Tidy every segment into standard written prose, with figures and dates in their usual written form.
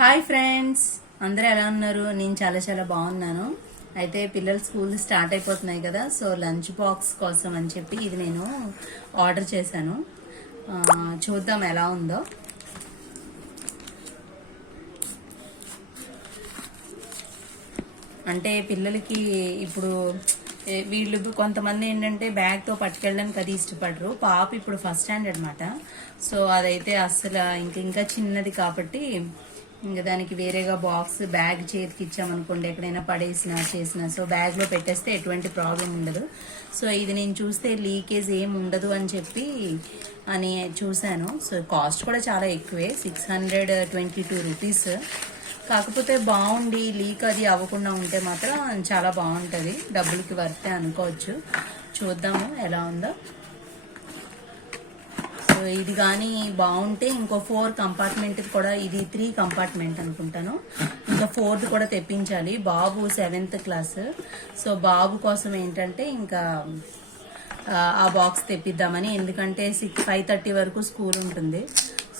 Hi friends, అందరూ ఎలా ఉన్నారు? నేను చాలా చాలా బాగున్నాను. అయితే పిల్లలు స్కూల్ స్టార్ట్ అయిపోతున్నాయి కదా, సో లంచ్ బాక్స్ కోసం అని చెప్పి ఇది నేను ఆర్డర్ చేశాను. చూద్దాం ఎలా ఉందో. అంటే పిల్లలకి ఇప్పుడు వీళ్ళు కొంతమంది ఏంటంటే బ్యాగ్తో పట్టుకెళ్ళడానికి అది ఇష్టపడరు. పాప ఇప్పుడు ఫస్ట్ స్టాండర్డ్ అనమాట. సో అదైతే అస్సలు ఇంకా చిన్నది కాబట్టి ఇంకా దానికి వేరేగా బాక్స్ బ్యాగ్ చేతికి ఇచ్చామనుకోండి, ఎక్కడైనా పడేసినా చేసినా సో బ్యాగ్లో పెట్టేస్తే ఎటువంటి ప్రాబ్లం ఉండదు. సో ఇది నేను చూస్తే లీకేజ్ ఏం ఉండదు అని చెప్పి అని చూశాను. సో కాస్ట్ కూడా చాలా ఎక్కువే, 622 రూపీస్. కాకపోతే బాగుండి లీక్ అది అవ్వకుండా ఉంటే మాత్రం చాలా బాగుంటుంది, డబ్బులకి వర్తే అనుకోవచ్చు. చూద్దాము ఎలా ఉందో. సో ఇది కానీ బాగుంటే ఇంకో 4 కంపార్ట్మెంట్ కూడా, ఇది 3 కంపార్ట్మెంట్ అనుకుంటాను, ఇంకా 4th కూడా తెప్పించాలి. బాబు 7th క్లాస్. సో బాబు కోసం ఏంటంటే ఇంకా ఆ బాక్స్ తెప్పిద్దామని, ఎందుకంటే 5:30 వరకు స్కూల్ ఉంటుంది.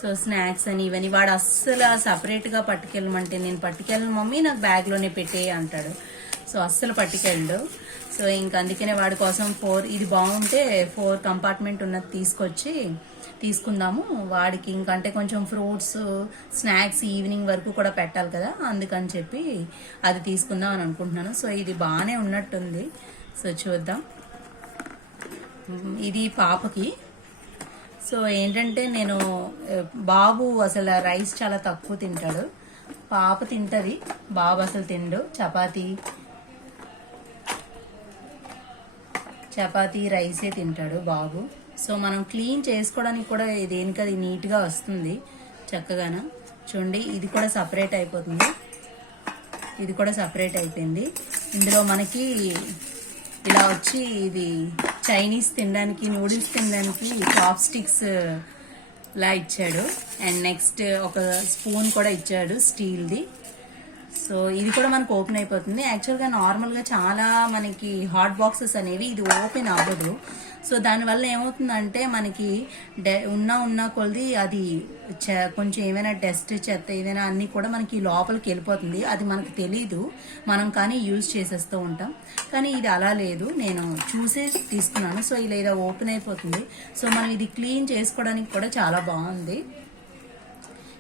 సో స్నాక్స్ అని ఇవన్నీ వాడు అస్సలు సపరేట్గా పట్టుకెళ్ళమంటే, నేను పట్టుకెళ్ళను మమ్మీ, నాకు బ్యాగ్లోనే పెట్టే అంటాడు. సో అస్సలు పట్టుకెళ్ళడు. సో ఇంకా అందుకనే వాడి కోసం 4, ఇది బాగుంటే 4 కంపార్ట్మెంట్ ఉన్నది తీసుకుందాము వాడికి. ఇంకంటే కొంచెం ఫ్రూట్స్ స్నాక్స్ ఈవినింగ్ వరకు కూడా పెట్టాలి కదా, అందుకని చెప్పి అది తీసుకుందాం అని అనుకుంటున్నాను. సో ఇది బాగానే ఉన్నట్టుంది. సో చూద్దాం. ఇది పాపకి. సో ఏంటంటే నేను బాబు అసలు రైస్ చాలా తక్కువ తింటాడు, పాప తింటది, బాబు అసలు తిండు. చపాతీ రైసే తింటాడు బాబు. సో మనం క్లీన్ చేసుకోవడానికి కూడా దేనికది నీట్గా వస్తుంది చక్కగాను. చూడండి, ఇది కూడా సపరేట్ అయిపోతుంది, ఇది కూడా సపరేట్ అయిపోయింది. ఇందులో మనకి ఇలా వచ్చి ఇది చైనీస్ తినడానికి, నూడిల్స్ తినడానికి చాప్ స్టిక్స్ లా ఇచ్చాడు. అండ్ నెక్స్ట్ ఒక స్పూన్ కూడా ఇచ్చాడు స్టీల్ది. సో ఇది కూడా మనకు ఓపెన్ అయిపోతుంది. యాక్చువల్గా నార్మల్గా చాలా మనకి హాట్ బాక్సెస్ అనేవి ఇది ఓపెన్ అవ్వదు. సో దానివల్ల ఏమవుతుందంటే మనకి ఉన్న కొలది అది కొంచెం ఏమైనా డస్ట్ చెత్త ఏదైనా అన్నీ కూడా మనకి లోపలికి వెళ్ళిపోతుంది. అది మనకు తెలీదు, మనం కానీ యూజ్ చేసేస్తూ ఉంటాం. కానీ ఇది అలా లేదు, నేను చూసే తీసుకున్నాను. సో ఇలా ఓపెన్ అయిపోతుంది. సో మనం ఇది క్లీన్ చేసుకోవడానికి కూడా చాలా బాగుంది.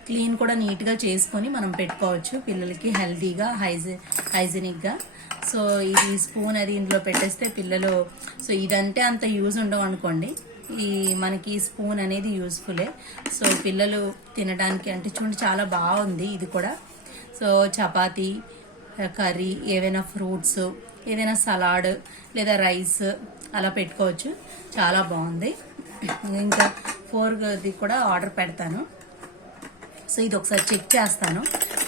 క్లీన్ కూడా నీట్గా చేసుకొని మనం పెట్టుకోవచ్చు పిల్లలకి, హెల్తీగా హైజీనిక్గా. సో ఇది స్పూన్ అది ఇంట్లో పెట్టేస్తే పిల్లలు, సో ఇదంటే అంత యూజ్ ఉండవు అనుకోండి, ఈ మనకి స్పూన్ అనేది యూజ్ఫుల్లే. సో పిల్లలు తినడానికి అంటే చూడండి చాలా బాగుంది ఇది కూడా. సో చపాతీ, కర్రీ, ఏవైనా ఫ్రూట్స్, ఏదైనా సలాడ్ లేదా రైస్ అలా పెట్టుకోవచ్చు, చాలా బాగుంది. ఇంకా 4ది కూడా ఆర్డర్ పెడతాను. సో ఇది ఒకసారి చెక్ చేస్తాను,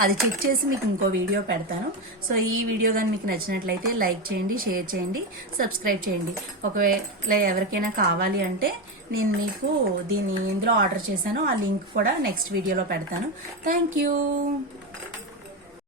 అది చెక్ చేసి మీకు ఇంకో వీడియో పెడతాను. సో ఈ వీడియో కానీ మీకు నచ్చినట్లయితే లైక్ చేయండి, షేర్ చేయండి, సబ్స్క్రైబ్ చేయండి. ఒకవేళ ఎవరికైనా కావాలి అంటే నేను మీకు దీన్ని ఎందులో ఆర్డర్ చేశానో ఆ లింక్ కూడా నెక్స్ట్ వీడియోలో పెడతాను. Thank you.